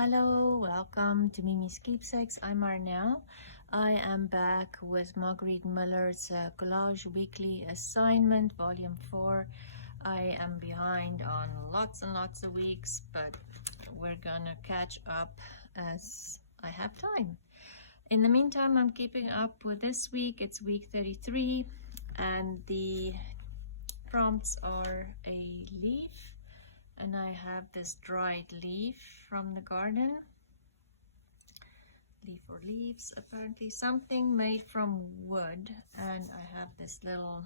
Hello, welcome to Mimi's Keepsakes. I'm Arnell. I am back with Marguerite Miller's Collage Weekly Assignment, Volume 4. I am behind on lots and lots of weeks, but we're gonna catch up as I have time. In the meantime, I'm keeping up with this week. It's week 33, and the prompts are a leaf, and I have this dried leaf from the garden. Leaf or leaves, apparently something made from wood, and I have this little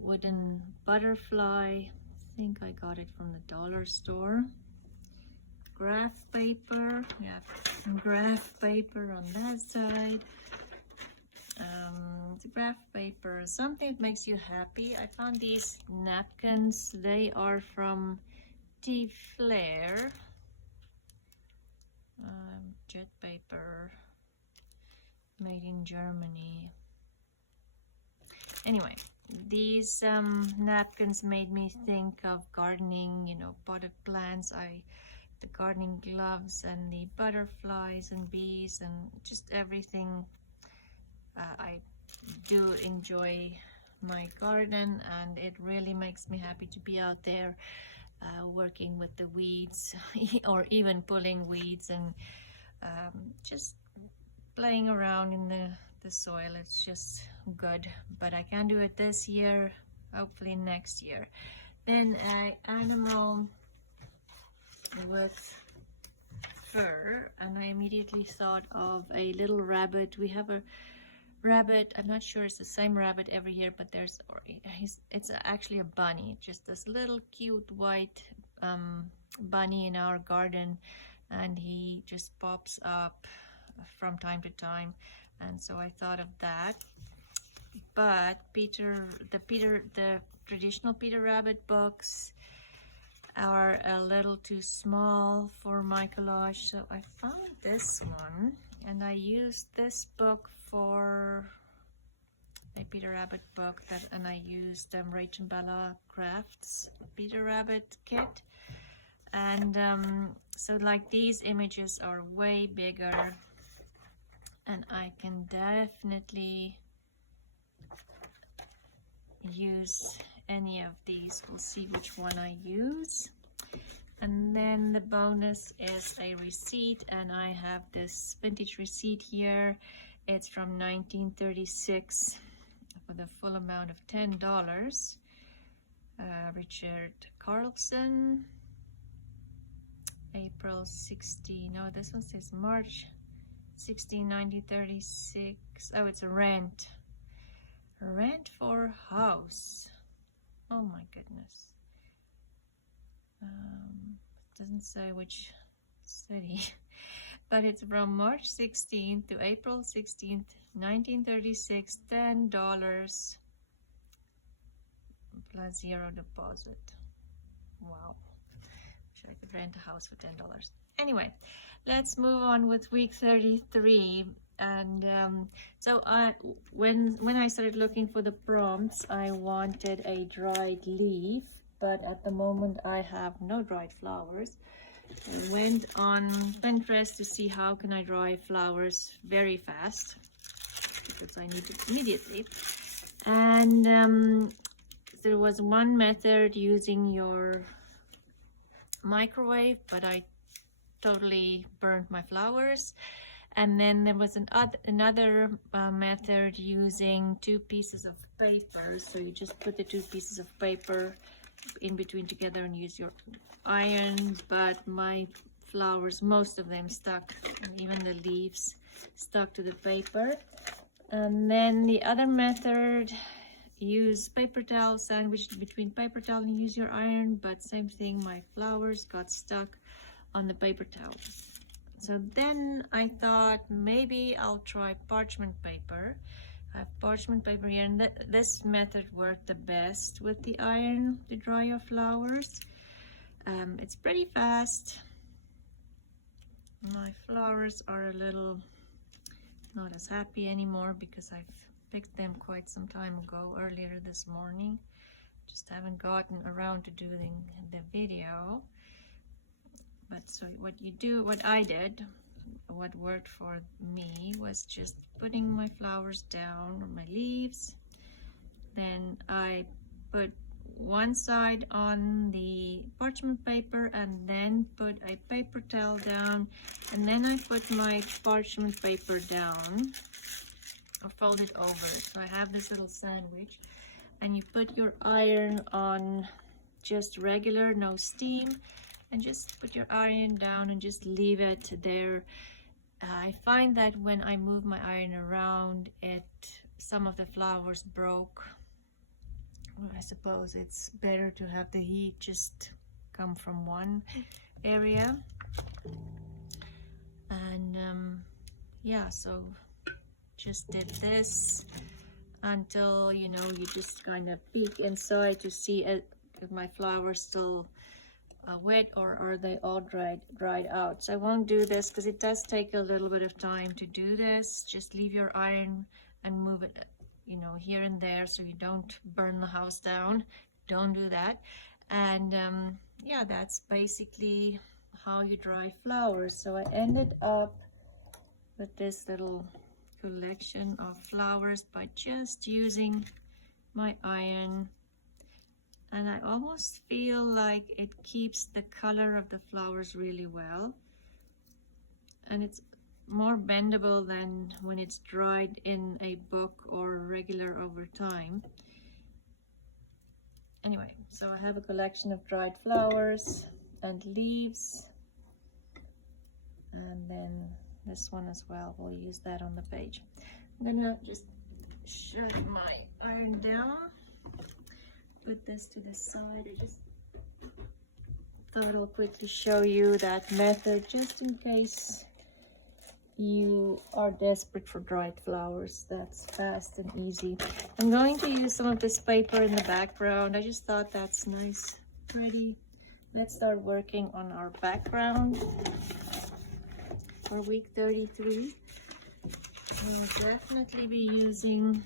wooden butterfly. I think I got it from the dollar store. Graph paper, we have some graph paper on that side. The graph paper, something that makes you happy. I found these napkins. They are from T. Flair. Jet paper, made in Germany. Anyway, these napkins made me think of gardening, you know, potted plants. The gardening gloves and the butterflies and bees and just everything. I do enjoy my garden, and it really makes me happy to be out there working with the weeds or even pulling weeds and just playing around in the soil. It's just good, but I can't do it this year, hopefully next year. Then an animal with fur, and I immediately thought of a little rabbit. We have a rabbit. I'm not sure it's the same rabbit every year, but it's actually a bunny, just this little cute white bunny in our garden, and he just pops up from time to time, and so I thought of that. But the traditional Peter Rabbit books are a little too small for my collage, so I found this one, and I used this book for a Peter Rabbit book, and I used Rachel Bella Crafts Peter Rabbit kit, and so like these images are way bigger, and I can definitely use any of these. We'll see which one I use. And then the bonus is a receipt, and I have this vintage receipt here. It's from 1936 for the full amount of $10. Richard Carlson, April 16, no, this one says March 16, 1936. Oh, it's a rent for house. Oh my goodness. Doesn't say which city, but it's from March 16th to April 16th, 1936, $10 plus zero deposit. Wow. Wish I could rent a house for $10. Anyway, let's move on with week 33. And so when I started looking for the prompts, I wanted a dried leaf, but at the moment I have no dried flowers. I went on Pinterest to see how can I dry flowers very fast, because I need it immediately. And there was one method using your microwave, but I totally burned my flowers. And then there was another method using 2 pieces of paper. So you just put the 2 pieces of paper in between together and use your iron, but my flowers, most of them stuck, and even the leaves stuck to the paper. And then the other method, use paper towel sandwiched between paper towel and use your iron, but same thing, my flowers got stuck on the paper towel. So then I thought maybe I'll try parchment paper. I have parchment paper here, and this method worked the best with the iron to dry your flowers. It's pretty fast. My flowers are a little not as happy anymore because I've picked them quite some time ago, earlier this morning. Just haven't gotten around to doing the video. But so what you do, what I did, what worked for me was just putting my flowers down, or my leaves. Then I put one side on the parchment paper and then put a paper towel down, and then I put my parchment paper down or fold it over. So I have this little sandwich, and you put your iron on just regular, no steam, and just put your iron down and just leave it there. I find that when I move my iron around, some of the flowers broke. Well, I suppose it's better to have the heat just come from one area. And yeah, so just did this until, you know, you just kind of peek inside to see if my flowers still wet or are they all dried out. So I won't do this because it does take a little bit of time to do this. Just leave your iron and move it, you know, here and there so you don't burn the house down. Don't do that. And yeah, that's basically how you dry flowers. So I ended up with this little collection of flowers by just using my iron, and I almost feel like it keeps the color of the flowers really well, and it's more bendable than when it's dried in a book or regular over time. Anyway, so I have a collection of dried flowers and leaves, and then this one as well, we'll use that on the page. I'm gonna just shut my iron down, put this to the side. I just thought I'll quickly show you that method just in case you are desperate for dried flowers. That's fast and easy. I'm going to use some of this paper in the background. I just thought that's nice, pretty. Let's start working on our background for week 33. We'll definitely be using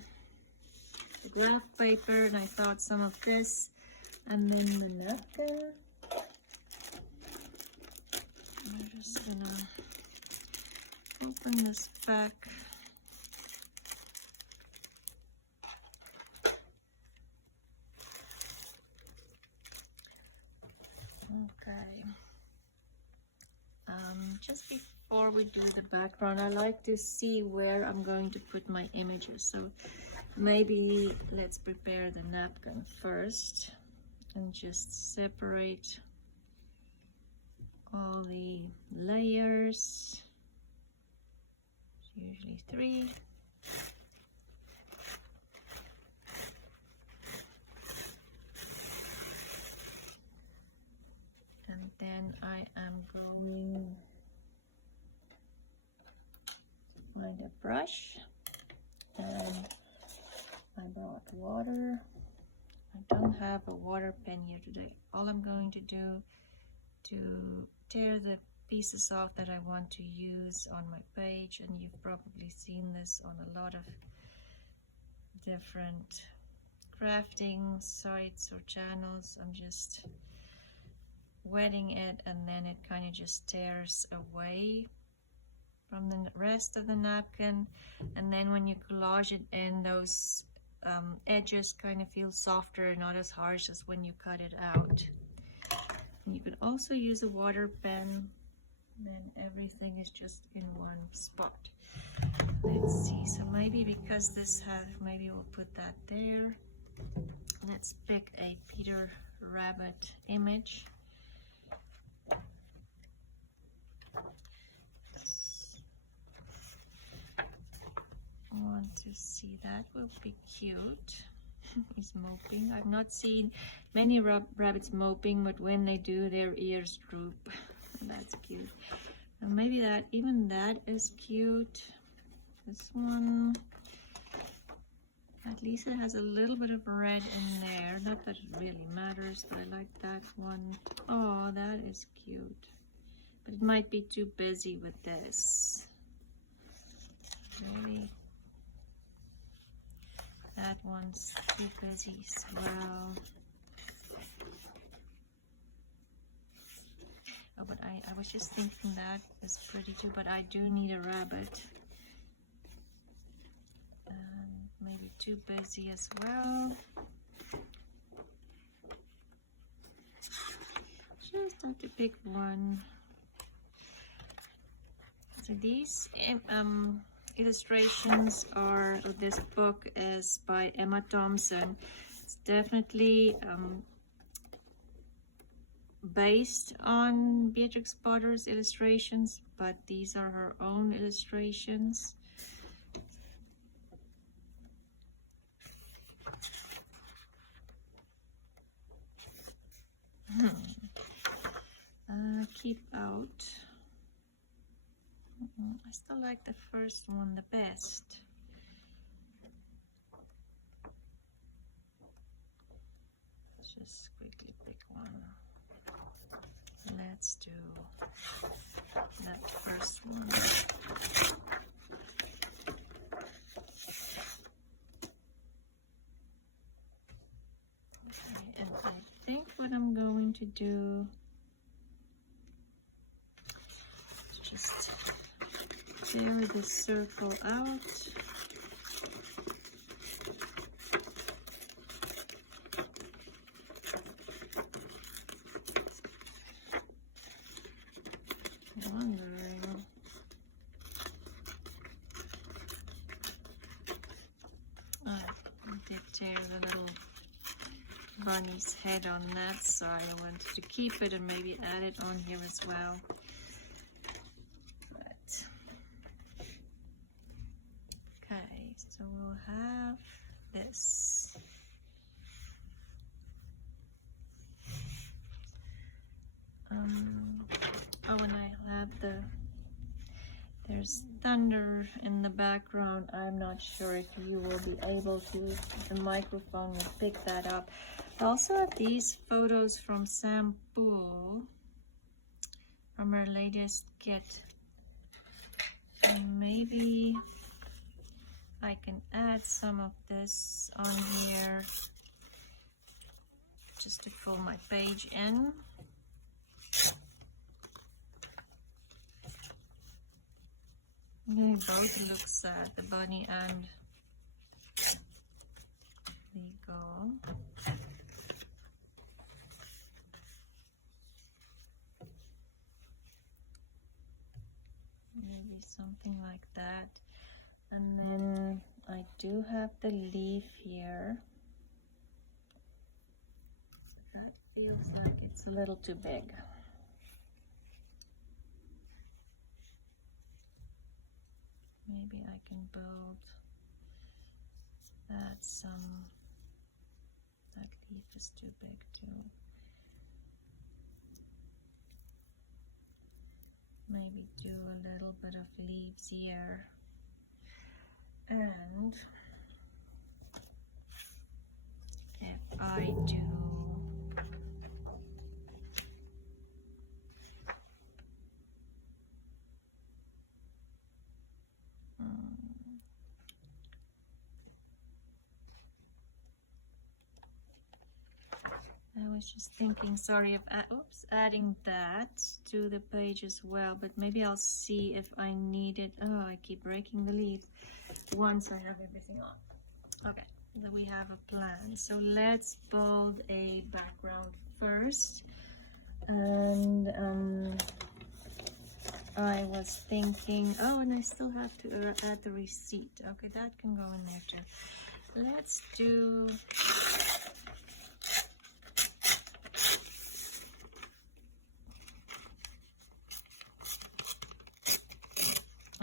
the graph paper, and I thought some of this, and then the napkin. I'm just gonna open this back. Okay. Just before we do the background, I like to see where I'm going to put my images. So maybe let's prepare the napkin first and just separate all the layers. It's usually 3. And then I am going to find a brush, and I brought water. I don't have a water pen here today. All I'm going to do to tear the pieces off that I want to use on my page, and you've probably seen this on a lot of different crafting sites or channels. I'm just wetting it, and then it kind of just tears away from the rest of the napkin, and then when you collage it in, those edges kind of feel softer, not as harsh as when you cut it out. And you can also use a water pen, then everything is just in one spot. Let's see, so maybe because this has, maybe we'll put that there. Let's pick a Peter Rabbit image. I want to see, that will be cute. He's moping. I've not seen many rabbits moping, but when they do, their ears droop. That's cute. And maybe that, even that is cute. This one, at least it has a little bit of red in there. Not that it really matters, but I like that one. Oh, that is cute. But it might be too busy with this. Maybe that one's too busy as well. Oh, but I was just thinking that is pretty too, but I do need a rabbit. And maybe too busy as well. Just have to pick one. So these illustrations are, or this book is by Emma Thompson. It's definitely based on Beatrix Potter's illustrations, but these are her own illustrations. Keep out. I still like the first one the best. Let's just quickly pick one. Let's do that first one. Okay, and I think what I'm going to do is just carry the circle out. I did tear the little bunny's head on that, so I wanted to keep it and maybe add it on here as well. But okay, so we'll have this. Oh, and I have there's thunder in the background. I'm not sure if you will be able to, the microphone will pick that up. I also have these photos from Sam Poole from her latest kit. And maybe I can add some of this on here just to fill my page in. They both look sad, the bunny and the eagle. Maybe something like that. And then I do have the leaf here. That feels like it's a little too big. Maybe I can build that some. That leaf is too big too. Maybe do a little bit of leaves here. And if I do I was just thinking, sorry, of adding that to the page as well, but maybe I'll see if I need it. Oh, I keep breaking the leaf once I have everything on. Okay, then we have a plan. So let's build a background first. And I was thinking, oh, and I still have to add the receipt. Okay, that can go in there too. Let's do...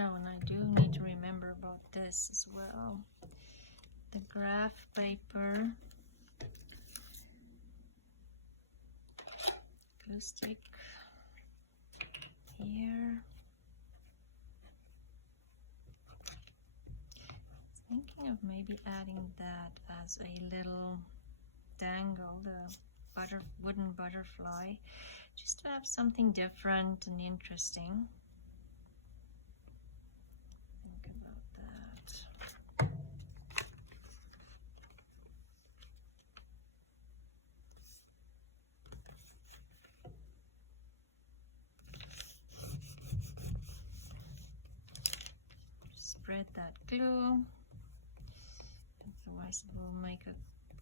Oh, and I do need to remember about this as well. The graph paper, glue stick here. Thinking of maybe adding that as a little dangle, the wooden butterfly, just to have something different and interesting. spread that glue, otherwise it will make a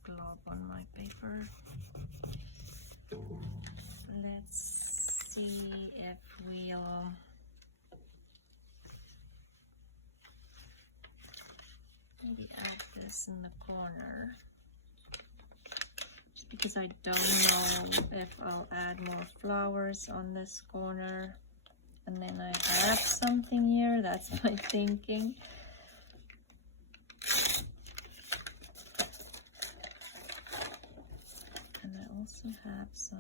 glob on my paper. Let's see if we'll maybe add this in the corner, just because I don't know if I'll add more flowers on this corner. And then I have something here, that's my thinking. And I also have some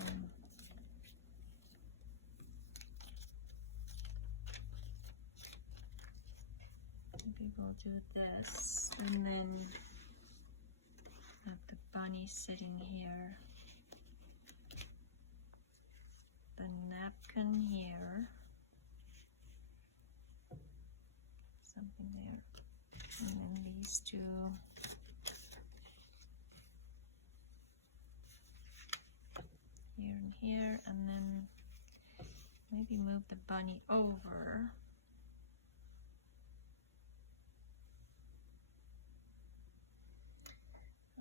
maybe we'll do this, and then have the bunny sitting here, the napkin here, something there, and then these two here and here, and then maybe move the bunny over.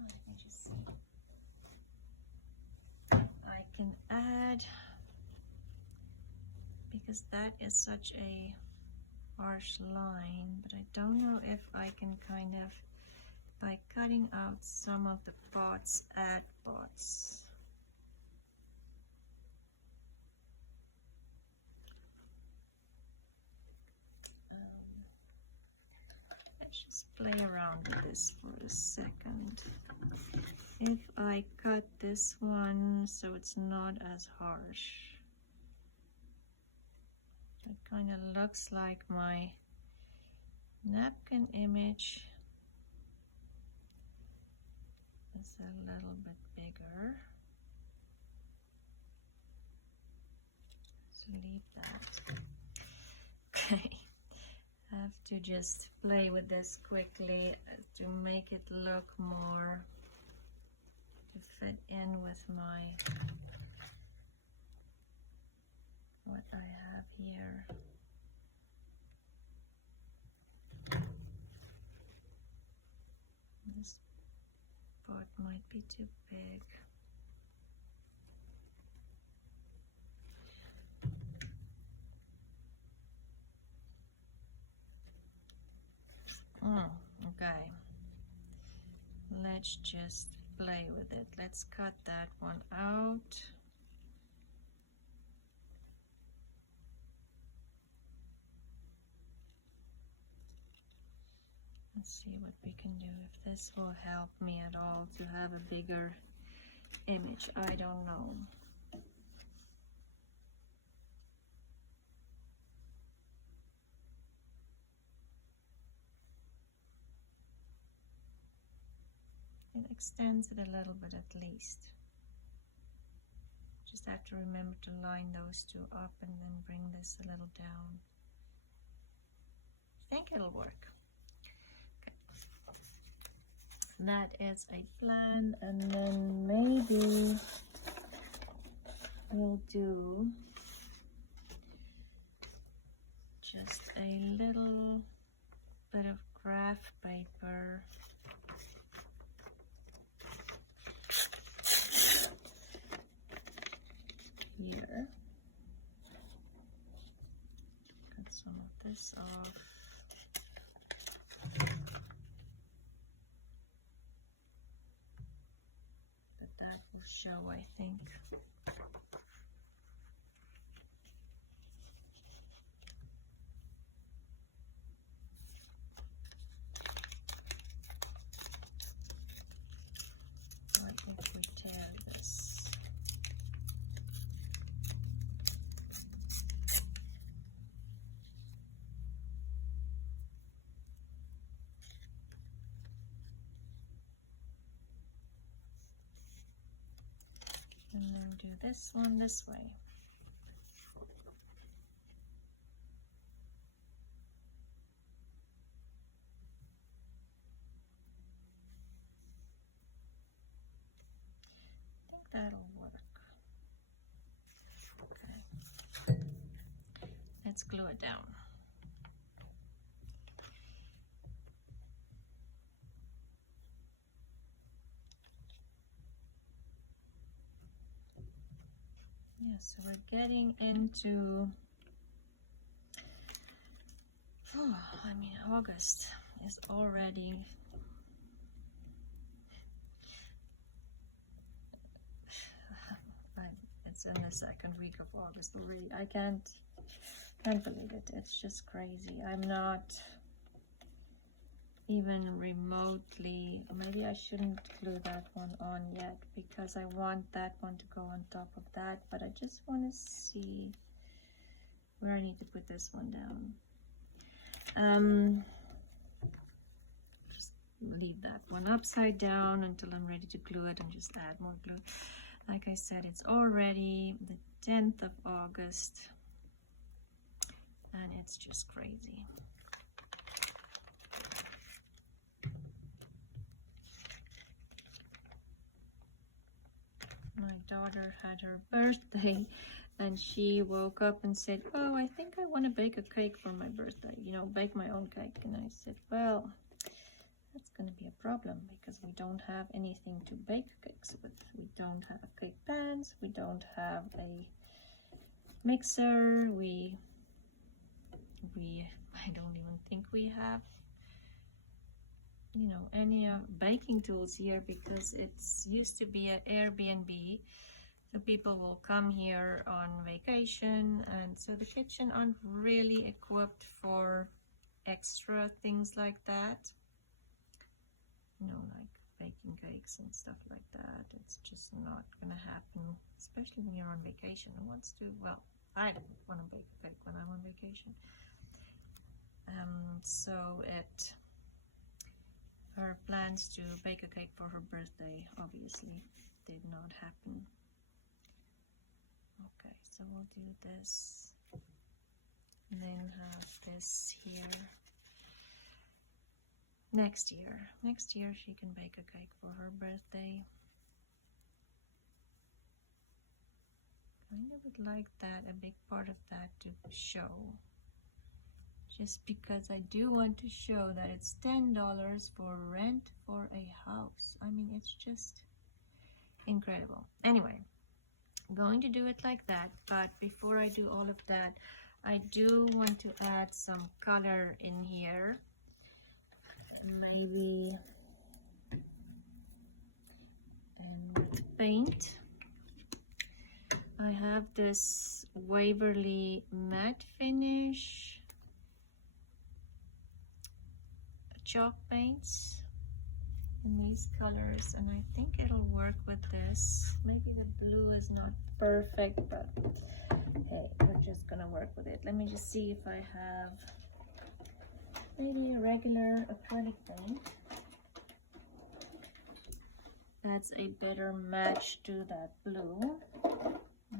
Let me just see. I can add, because that is such a harsh line, but I don't know if I can kind of, by cutting out some of the pots, add pots. Let's just play around with this for a second. If I cut this one so it's not as harsh, it kind of looks like my napkin image is a little bit bigger. So leave that. Okay, I have to just play with this quickly to make it look more, to fit in with my, what I have here. This pot might be too big. Okay, let's just play with it. Let's cut that one out. Let's see what we can do, if this will help me at all to have a bigger image. I don't know. It extends it a little bit at least. Just have to remember to line those two up and then bring this a little down. I think it'll work. Okay. That is a plan, and then maybe we'll do just a little bit of craft paper here. Cut some of this off. But that will show, I think. What if we tear this? And then do this one this way. I think that'll work. Okay. Let's glue it down. so we're getting into, August is already, it's in the second week of August already. I can't believe it. It's just crazy. I'm not even remotely, maybe I shouldn't glue that one on yet because I want that one to go on top of that, but I just want to see where I need to put this one down. Just leave that one upside down until I'm ready to glue it and just add more glue. Like I said, it's already the 10th of August and it's just crazy. My daughter had her birthday and she woke up and said, oh, I think I want to bake a cake for my birthday, you know, bake my own cake. And I said, well, that's going to be a problem because we don't have anything to bake cakes with. We don't have cake pans, we don't have a mixer, I don't even think we have, you know, any baking tools here because it's used to be an Airbnb. So people will come here on vacation, and so the kitchen aren't really equipped for extra things like that. You know, like baking cakes and stuff like that. It's just not gonna happen, especially when you're on vacation. Who wants to, well, I don't want to bake a cake when I'm on vacation. So her plans to bake a cake for her birthday obviously did not happen. Okay, so we'll do this, and then have this here. Next year she can bake a cake for her birthday. Kind of would like that, a big part of that to show. Just because I do want to show that it's $10 for rent for a house. I mean, it's just incredible. Anyway, I'm going to do it like that, but before I do all of that, I do want to add some color in here. Maybe with paint. I have this Waverly matte finish chalk paints in these colors, and I think it'll work with this. Maybe the blue is not perfect, but hey, we're just gonna work with it. Let me just see if I have maybe a regular acrylic paint. That's a better match to that blue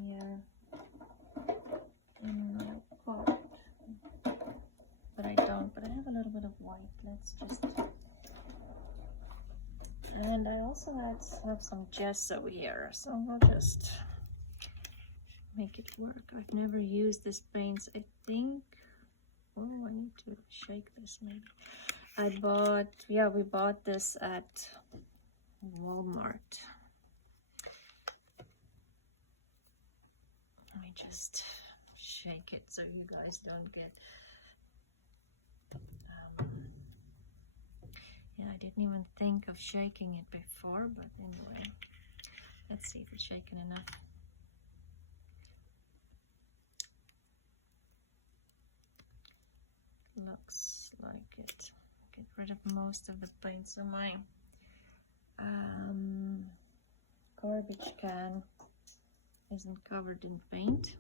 here in my pot. But I have a little bit of white. Let's just, and I also have some gesso here, so we'll just make it work. I've never used this paint. I think, oh, I need to shake this maybe. We bought this at Walmart. Let me just shake it so you guys don't get yeah, I didn't even think of shaking it before, but anyway, let's see if it's shaken enough. Looks like it. Get rid of most of the paint. So my garbage can isn't covered in paint.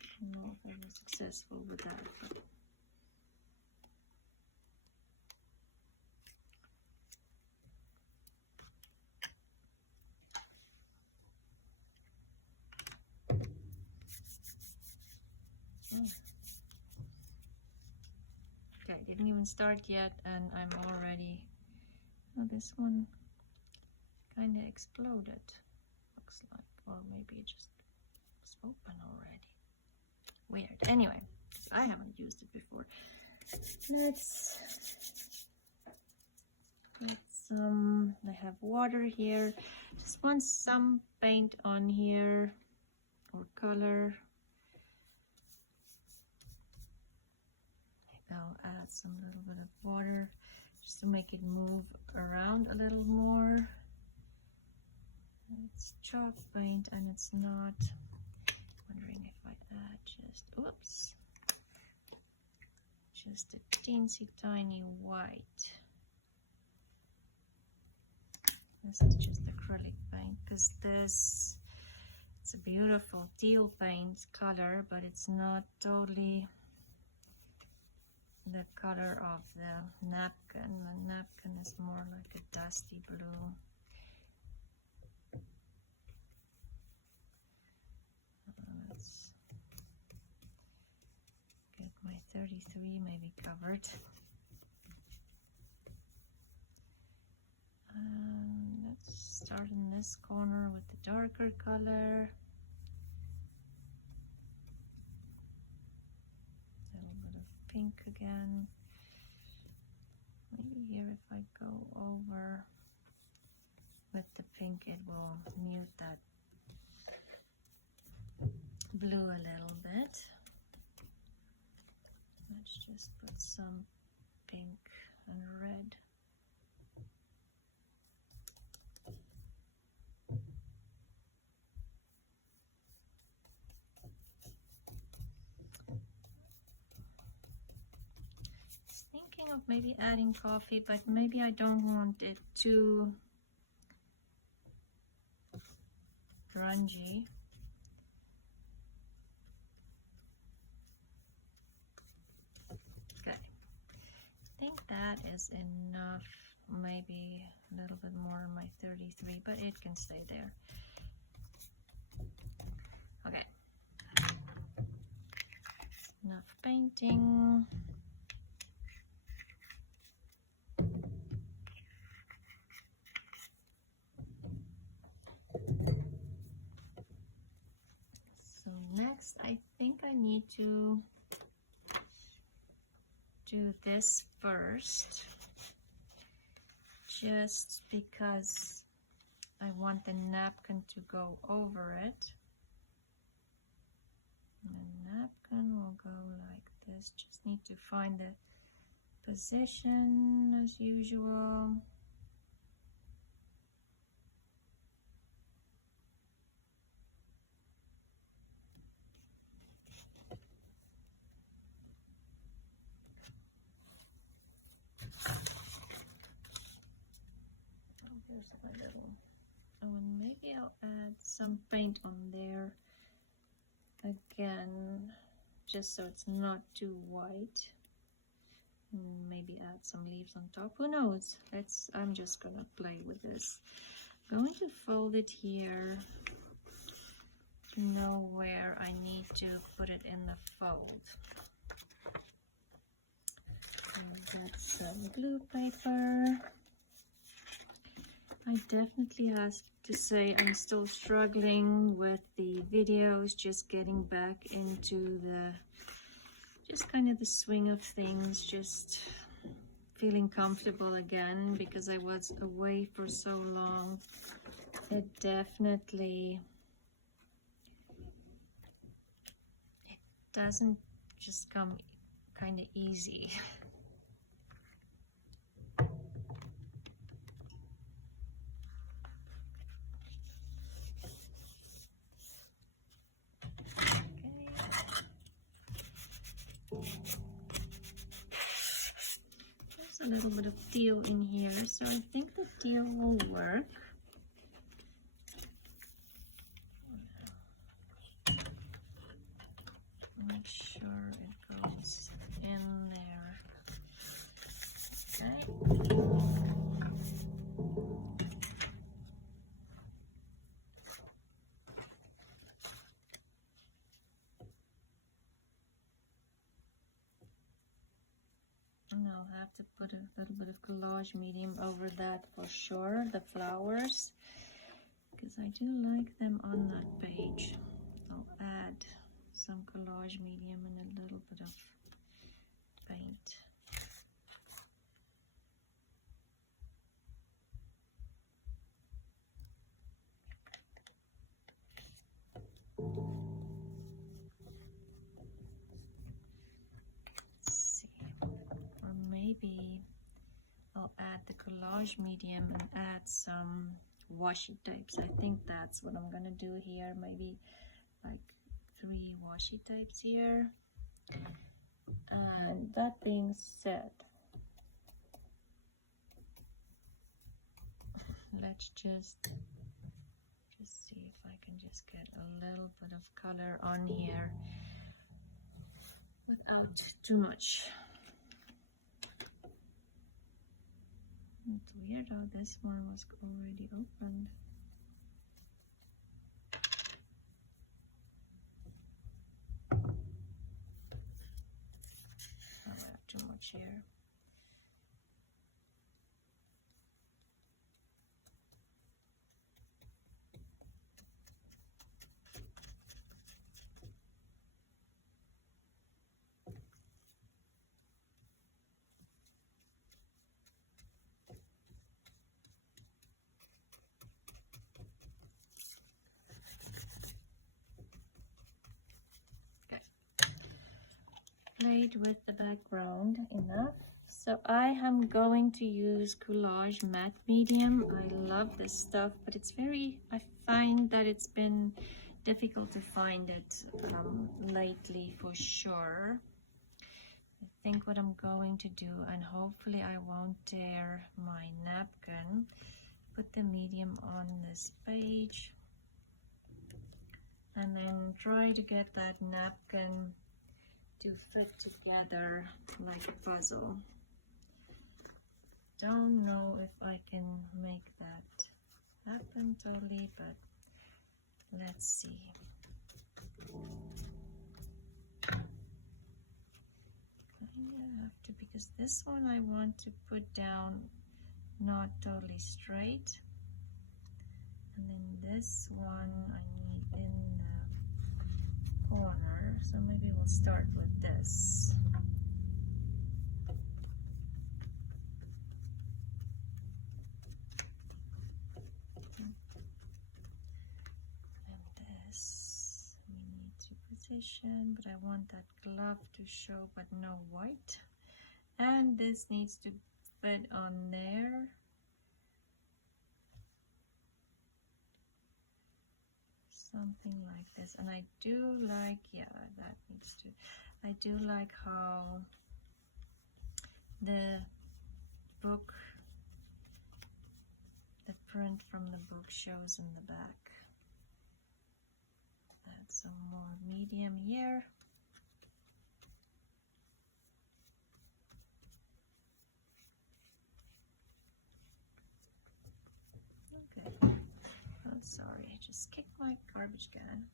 I don't know if I was successful with that, but okay, didn't even start yet, and I'm already, oh, this one kind of exploded, looks like, or maybe it just was open already. Weird. Anyway, I haven't used it before. Let's I have water here. Just want some paint on here. or color. I'll add some little bit of water just to make it move around a little more. It's chalk paint and it's not. Wondering if I add just a teensy tiny white. This is just acrylic paint, because it's a beautiful teal paint color, but it's not totally the color of the napkin. The napkin is more like a dusty blue. Let's get my 33 maybe covered. Let's start in this corner with the darker color. A little bit of pink again. Maybe here if I go over with the pink, it will mute that blue a little bit. Let's just put some pink and red. Thinking of maybe adding coffee, but maybe I don't want it too grungy. Okay, I think that is enough. Maybe a little bit more on my 33, but it can stay there. Okay, enough painting. So next, I think I need to do this first, just because I want the napkin to go over it. And the napkin will go like this. Just need to find the position as usual. Here's my little, and maybe I'll add some paint on there again, just so it's not too white. Maybe add some leaves on top, who knows. I'm just gonna play with this. I'm going to fold it here to know where I need to put it in the fold. And that's some glue paper. I definitely have to say I'm still struggling with the videos, just getting back into just kind of the swing of things, just feeling comfortable again, because I was away for so long. It doesn't just come kind of easy. There's a little bit of teal in here, so I think the teal will work. Make sure it goes in there. Okay. And I'll have to put a little bit of collage medium over that for sure, the flowers, because I do like them on that page. I'll add some collage medium and a little bit of paint. collage medium and add some washi tapes. I think that's what I'm gonna do here, maybe like 3 washi tapes here. And that being said, let's just see if I can just get a little bit of color on here without too much. It's weird how this one was already opened. Oh, I have too much here. Played with the background enough. So I am going to use Collage Matte Medium. I love this stuff, but it's I find that it's been difficult to find it lately for sure. I think what I'm going to do, and hopefully I won't tear my napkin, put the medium on this page and then try to get that napkin to fit together like a puzzle. Don't know if I can make that happen totally, but let's see. I have to, because this one I want to put down not totally straight, and then this one I need in the corner, so maybe we'll start with this. And this we need to position, but I want that glove to show but no white, and this needs to fit on there. Something like this. And I do like, yeah, that needs to, I do like how the book, the print from the book shows in the back. Add some more medium here. Okay. I'm sorry, I just kicked my garbage can.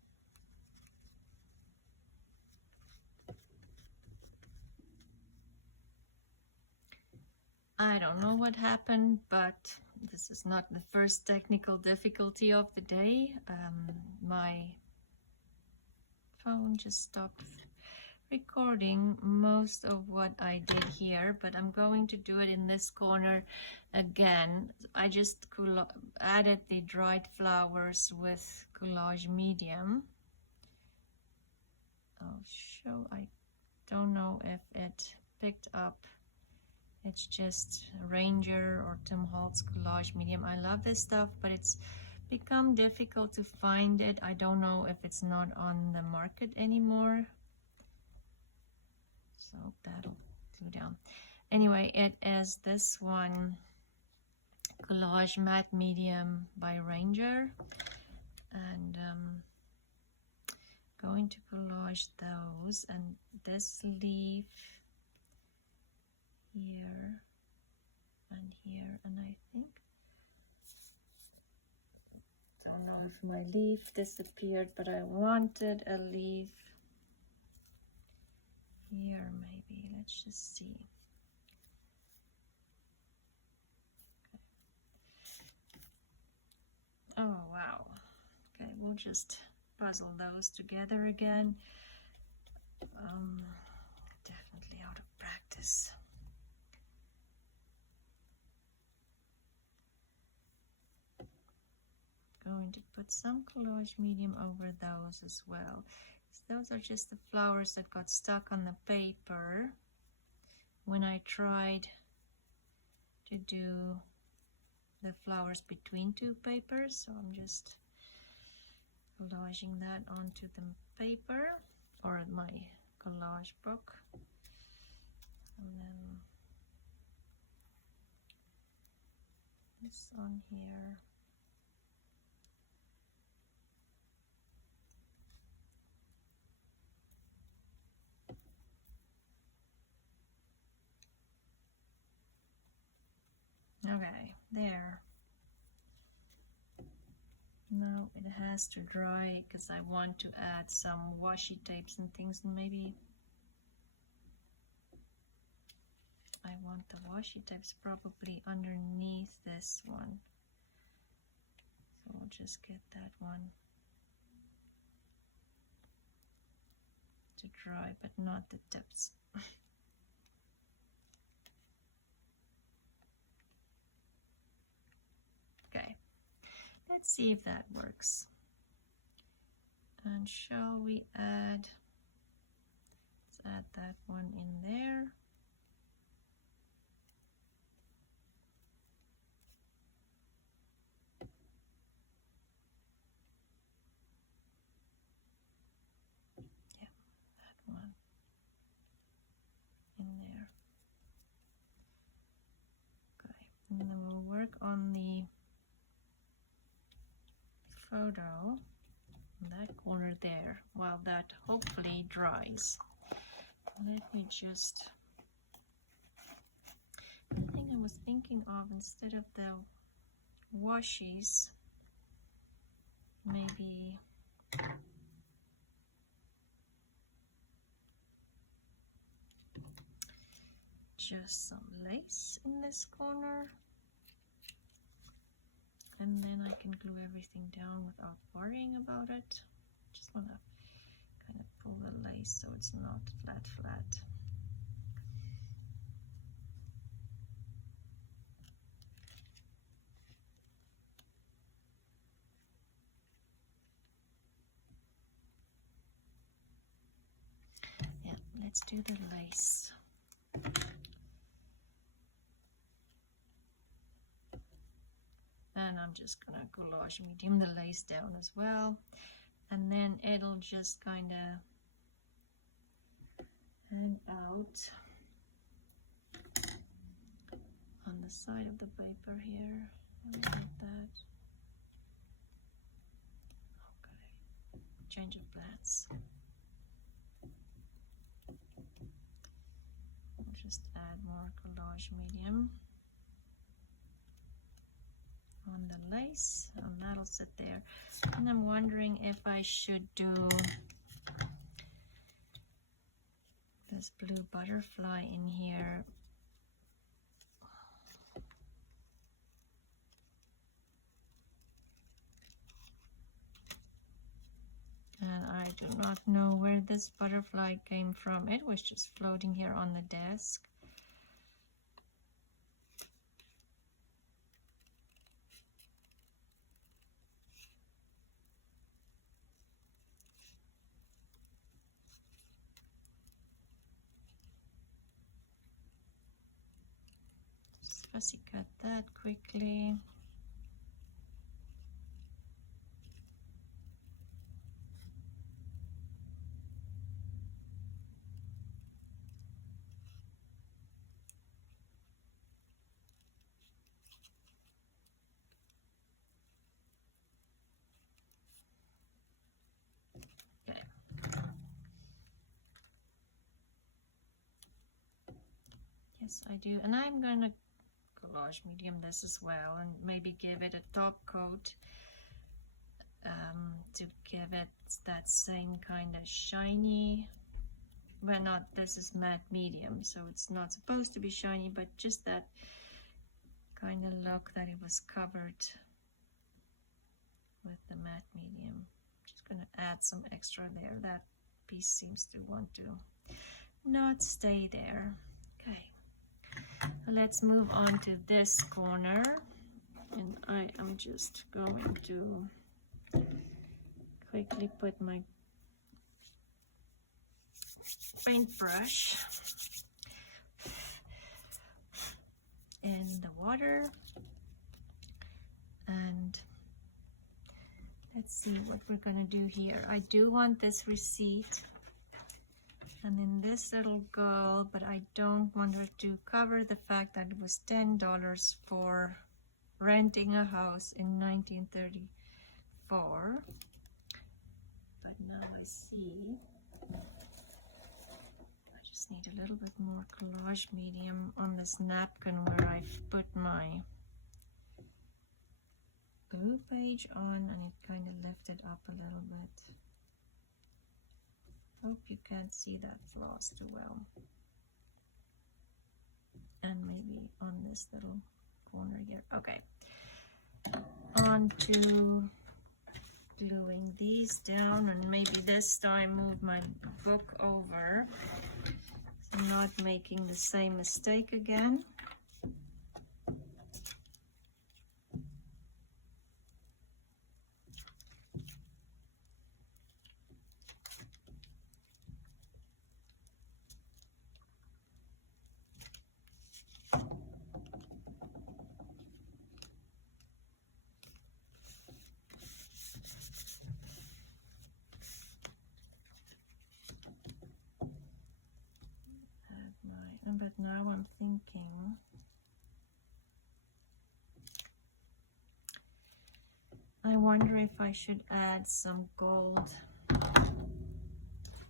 I don't know what happened, but this is not the first technical difficulty of the day. My phone just stopped recording most of what I did here, but I'm going to do it in this corner again. I just added the dried flowers with Collage Medium. I'll show, I don't know if it picked up. It's just Ranger or Tim Holtz Collage Medium. I love this stuff, but it's become difficult to find it. I don't know if it's not on the market anymore. So that'll go down. Anyway, it is this one, Collage Matte Medium by Ranger. And going to collage those, and this leaf here and here, and I think, don't know if my leaf disappeared, but I wanted a leaf here maybe. Let's just see. Okay. Oh wow. Okay, we'll just puzzle those together again. Definitely out of practice. Going to put some Collage Medium over those as well. Those are just the flowers that got stuck on the paper when I tried to do the flowers between two papers, so I'm just collaging that onto the paper or my collage book, and then this on here. Okay, there. Now it has to dry because I want to add some washi tapes and things, and maybe I want the washi tapes probably underneath this one. So we'll just get that one to dry, but not the tips. Okay, let's see if that works. And shall we add, let's add that one in there. Yeah, that one in there. Okay, and then we'll work on the photo in that corner there while that hopefully dries. Let me just, I think I was thinking of, instead of the washies, maybe just some lace in this corner, and then I can glue everything down without worrying about it. Just want to kind of pull the lace so it's not flat. Yeah, let's do the lace. And I'm just gonna collage medium the lace down as well, and then it'll just kind of hang out on the side of the paper here. Like that. Okay, change of plans. I'll just add more collage medium on the lace, and that'll sit there. And I'm wondering if I should do this blue butterfly in here. And I do not know where this butterfly came from. It was just floating here on the desk. Just fussy cut that quickly. Yes, I do. And I'm going to collage medium this as well, and maybe give it a top coat to give it that same kind of shiny, well, not, this is matte medium, so it's not supposed to be shiny, but just that kind of look that it was covered with the matte medium. Just going to add some extra there. That piece seems to want to not stay there. Okay. Let's move on to this corner, and I am just going to quickly put my paintbrush in the water And let's see what we're gonna do here. I do want this receipt and then this little girl, but I don't want her to cover the fact that it was $10 for renting a house in 1934. But now I see I just need a little bit more collage medium on this napkin where I've put my glue page on, and it kind of lifted up a little bit. Hope you can't see that floss too well. And maybe on this little corner here. Okay, on to gluing these down, and maybe this time move my book over so I'm not making the same mistake again. But now I'm thinking I wonder if I should add some gold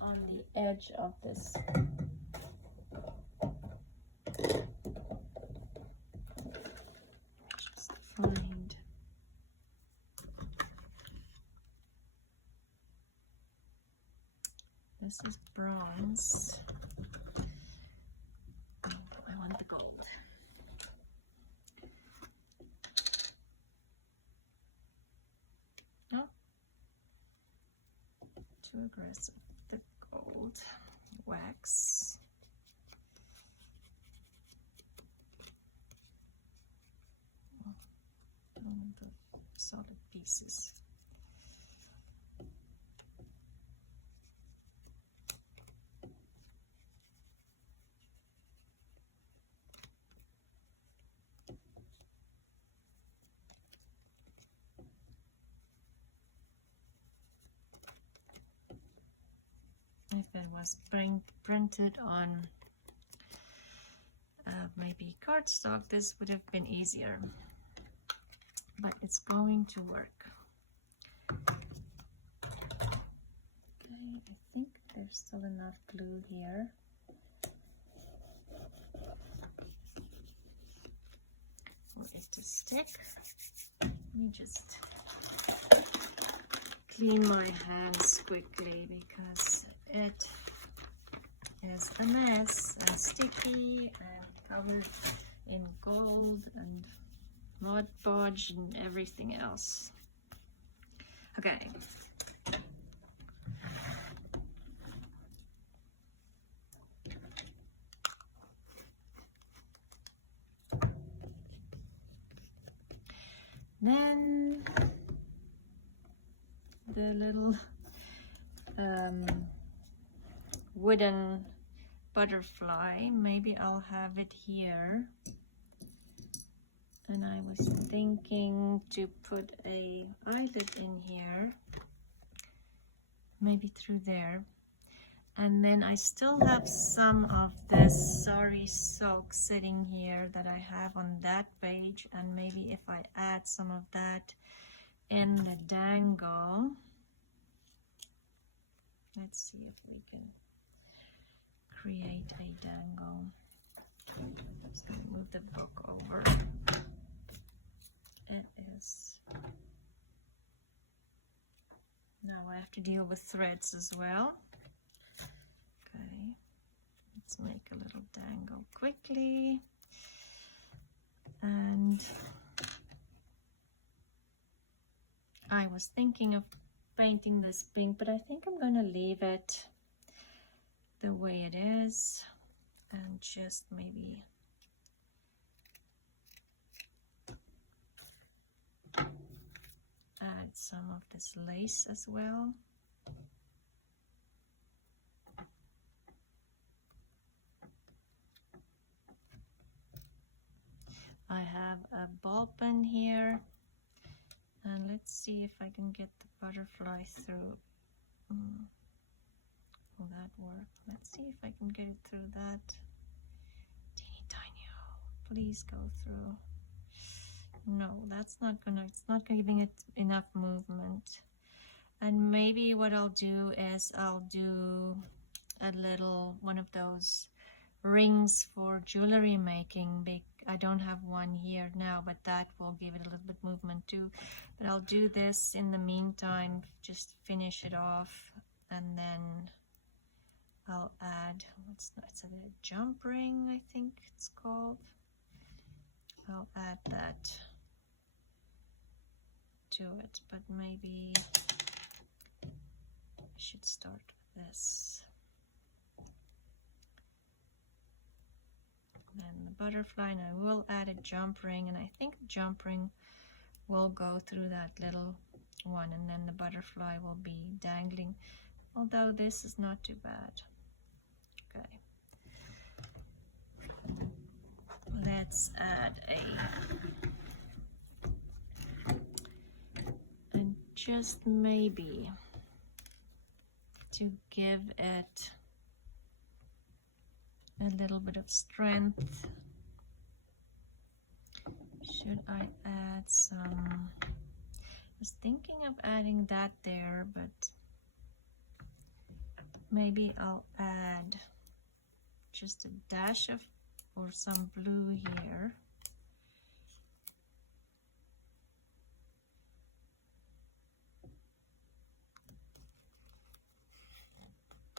on the edge of this. Just find this is bronze. I want the gold. No, too aggressive. The gold wax. Don't want the solid pieces. If it was printed on maybe cardstock, this would have been easier, but it's going to work. Okay, I think there's still enough glue here. For it to stick. Let me just clean my hands quickly because it is a mess and sticky and covered in gold and Mod Podge and everything else. Okay. Then the little wooden butterfly, maybe I'll have it here. And I was thinking to put a eyelid in here, maybe through there. And then I still have some of this sari silk sitting here that I have on that page, and maybe if I add some of that in the dangle. Let's see if we can create a dangle. I'm just going to move the book over. It is. Now I have to deal with threads as well. Okay, let's make a little dangle quickly. And I was thinking of painting this pink, but I think I'm going to leave it the way it is and just maybe add some of this lace as well. I have a ball pen here And let's see if I can get the butterfly through. Will that work? Let's see if I can get it through that teeny tiny hole. Please go through. No, that's not gonna, it's not giving it enough movement. And maybe what I'll do is I'll do a little one of those rings for jewelry making. I don't have one here now, but that will give it a little bit movement too. But I'll do this in the meantime, just finish it off, and then I'll add, it's a jump ring, I think it's called. I'll add that to it, but maybe I should start with this. Then the butterfly, and I will add a jump ring, and I think the jump ring will go through that little one, and then the butterfly will be dangling, although this is not too bad. Okay, let's add and just maybe to give it a little bit of strength, should I add some, I was thinking of adding that there, but maybe I'll add just a dash of or some blue here.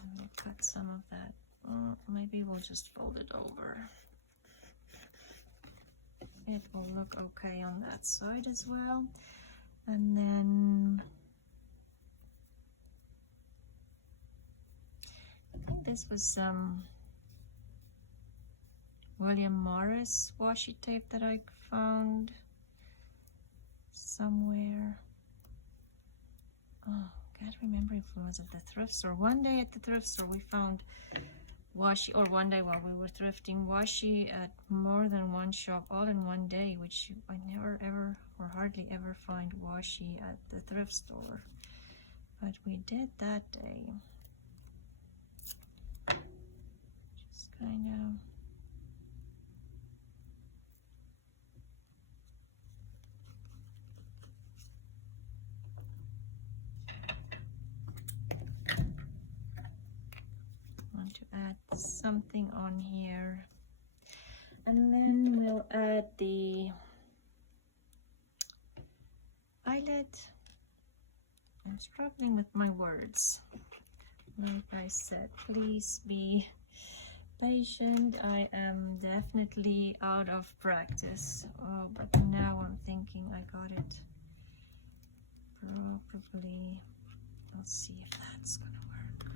And we'll cut some of that. Maybe we'll just fold it over. It will look okay on that side as well. And then I think this was some William Morris washi tape that I found somewhere. Oh, can't remember if it was at the thrift store. One day at the thrift store we found washi, or one day while we were thrifting, washi at more than one shop all in one day, which I never ever or hardly ever find washi at the thrift store, but we did that day. Just kind of to add something on here, and then we'll add the eyelet. I'm struggling with my words, like I said, please be patient. I am definitely out of practice. Oh, but now I'm thinking I got it probably. Let's see if that's gonna work.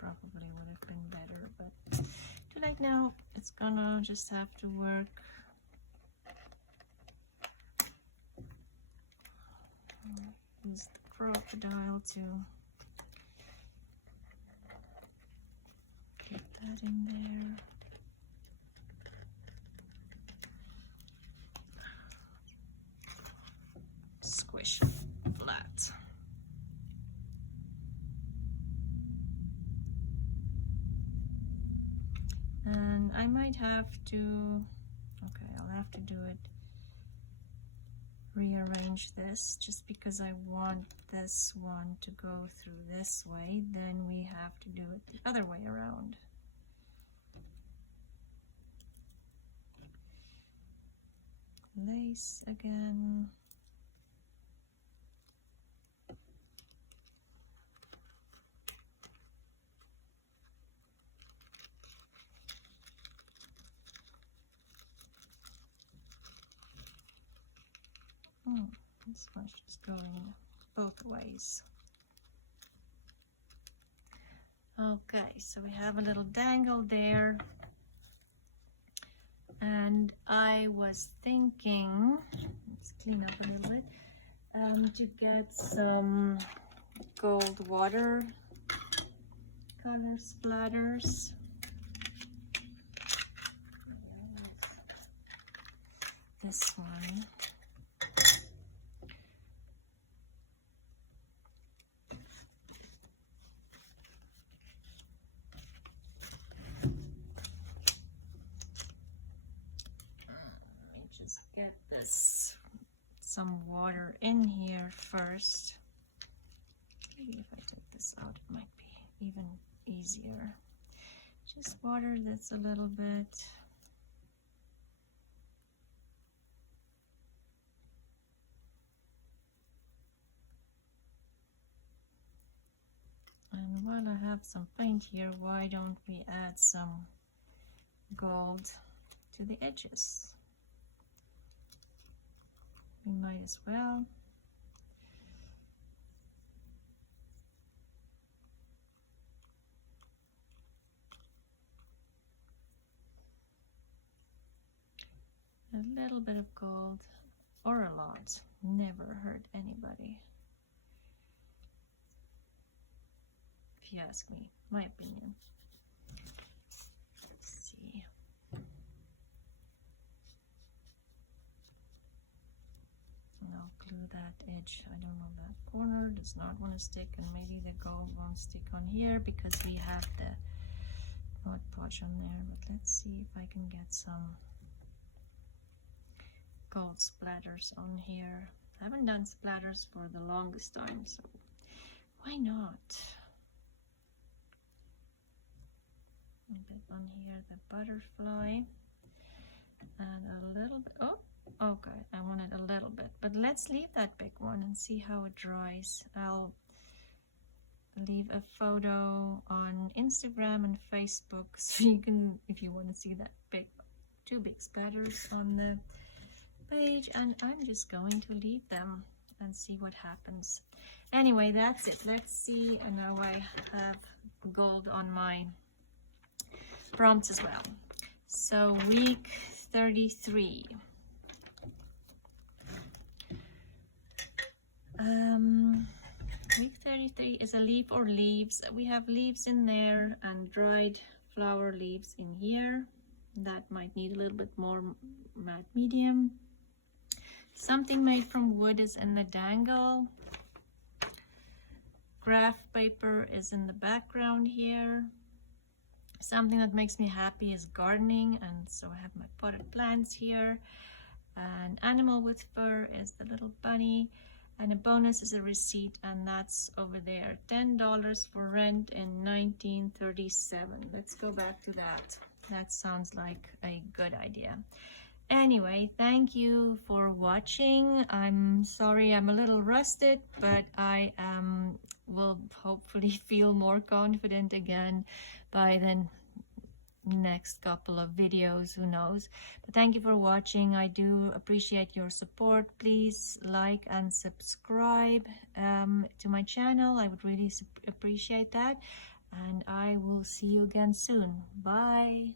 Probably would have been better, but too late now. It's gonna just have to work. Use the crocodile to get that in there. Squish flat. And I might have to, okay, I'll have to do it, rearrange this, just because I want this one to go through this way, then we have to do it the other way around. Lace again. This one's just going both ways. Okay, so we have a little dangle there. And I was thinking, let's clean up a little bit, to get some gold water color splatters. this one. Let me just get this, some water in here first. Maybe if I take this out, it might be even easier. Just water that's a little bit. And while I have some paint here, why don't we add some gold to the edges? We might as well. A little bit of gold, or a lot, never hurt anybody. If you ask me, my opinion. Let's see. And I'll glue that edge. I don't know, that corner does not want to stick, and maybe the gold won't stick on here because we have the Mod Podge on there. But let's see if I can get some gold splatters on here. I haven't done splatters for the longest time, so why not? A bit on here, the butterfly, and a little bit. Oh, okay, I wanted a little bit, but let's leave that big one and see how it dries. I'll leave a photo on Instagram and Facebook, so you can, if you want to see that big, two big splatters on the page, and I'm just going to leave them and see what happens. Anyway, that's it. Let's see. And now I have gold on my prompts as well. So week 33. Week 33 is a leaf or leaves. We have leaves in there and dried flower leaves in here. That might need a little bit more matte medium. Something made from wood is in the dangle. Graph paper is in the background here. Something that makes me happy is gardening, and so I have my potted plants here. An animal with fur is the little bunny, and a bonus is a receipt, and that's over there. $10 for rent in 1937. Let's go back to that. That sounds like a good idea. Anyway, thank you for watching. I'm sorry I'm a little rusted, but I will hopefully feel more confident again by the next couple of videos, who knows. But thank you for watching. I do appreciate your support. Please like and subscribe to my channel. I would really appreciate that, and I will see you again soon. Bye.